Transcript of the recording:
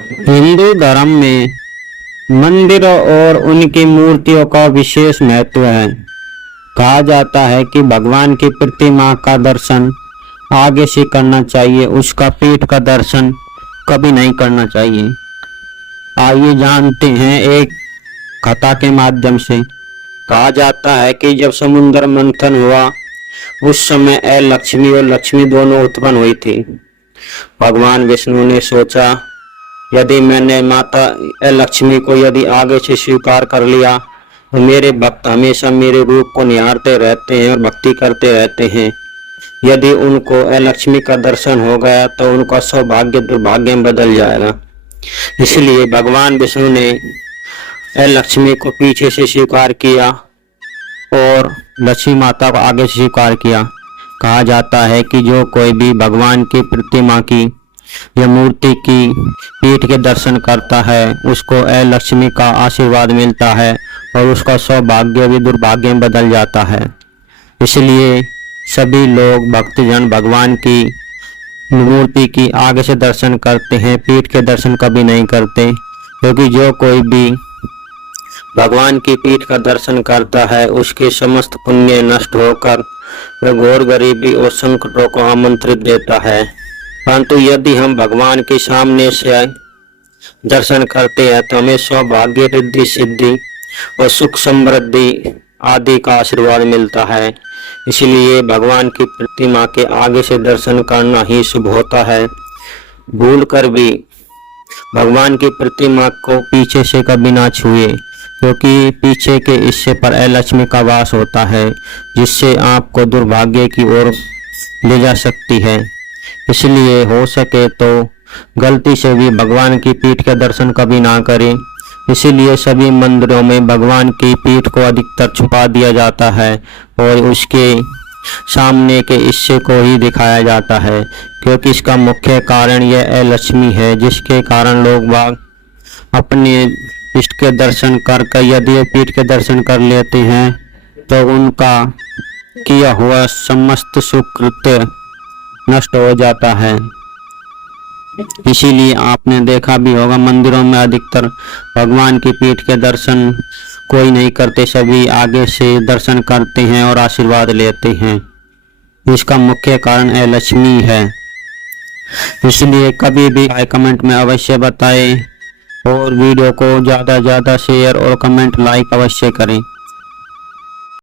हिंदू धर्म में मंदिरों और उनकी मूर्तियों का विशेष महत्व है। कहा जाता है कि भगवान की प्रतिमा का दर्शन आगे से करना चाहिए, उसका पीठ का दर्शन कभी नहीं करना चाहिए। आइए जानते हैं एक कथा के माध्यम से। कहा जाता है कि जब समुद्र मंथन हुआ उस समय लक्ष्मी और लक्ष्मी दोनों उत्पन्न हुई थी। भगवान विष्णु ने सोचा, यदि मैंने माता लक्ष्मी को यदि आगे से स्वीकार कर लिया तो मेरे भक्त हमेशा मेरे रूप को निहारते रहते हैं और भक्ति करते रहते हैं। यदि उनको लक्ष्मी का दर्शन हो गया तो उनका सौभाग्य दुर्भाग्य में बदल जाएगा। इसलिए भगवान विष्णु ने लक्ष्मी को पीछे से स्वीकार किया और लक्ष्मी माता को आगे से स्वीकार किया। कहा जाता है कि जो कोई भी भगवान की प्रतिमा की या मूर्ति की पीठ के दर्शन करता है उसको लक्ष्मी का आशीर्वाद मिलता है और उसका सौभाग्य भी दुर्भाग्य में बदल जाता है। इसलिए सभी लोग भक्तजन भगवान की मूर्ति की आगे से दर्शन करते हैं, पीठ के दर्शन कभी नहीं करते, क्योंकि जो कोई भी भगवान की पीठ का दर्शन करता है उसके समस्त पुण्य नष्ट होकर वह घोर गरीबी और संकटों को आमंत्रित देता है। परंतु यदि हम भगवान के सामने से दर्शन करते हैं तो हमें सौभाग्य, रिद्धि, सिद्धि और सुख समृद्धि आदि का आशीर्वाद मिलता है। इसलिए भगवान की प्रतिमा के आगे से दर्शन करना ही शुभ होता है। भूल कर भी भगवान की प्रतिमा को पीछे से कभी ना छुए, क्योंकि पीछे के हिस्से पर लक्ष्मी का वास होता है जिससे आपको दुर्भाग्य की ओर ले जा सकती है। इसलिए हो सके तो गलती से भी भगवान की पीठ के दर्शन कभी ना करें। इसीलिए सभी मंदिरों में भगवान की पीठ को अधिकतर छुपा दिया जाता है और उसके सामने के हिस्से को ही दिखाया जाता है, क्योंकि इसका मुख्य कारण यह लक्ष्मी है, जिसके कारण लोग बाग अपने इष्ट के दर्शन कर यदि पीठ के दर्शन कर लेते हैं तो उनका किया हुआ समस्त सुकृत्य नष्ट हो जाता है। इसीलिए आपने देखा भी होगा मंदिरों में अधिकतर भगवान की पीठ के दर्शन कोई नहीं करते, सभी आगे से दर्शन करते हैं और आशीर्वाद लेते हैं। इसका मुख्य कारण लक्ष्मी है। इसलिए कभी भी कमेंट में अवश्य बताएं और वीडियो को ज़्यादा शेयर और कमेंट लाइक अवश्य करें।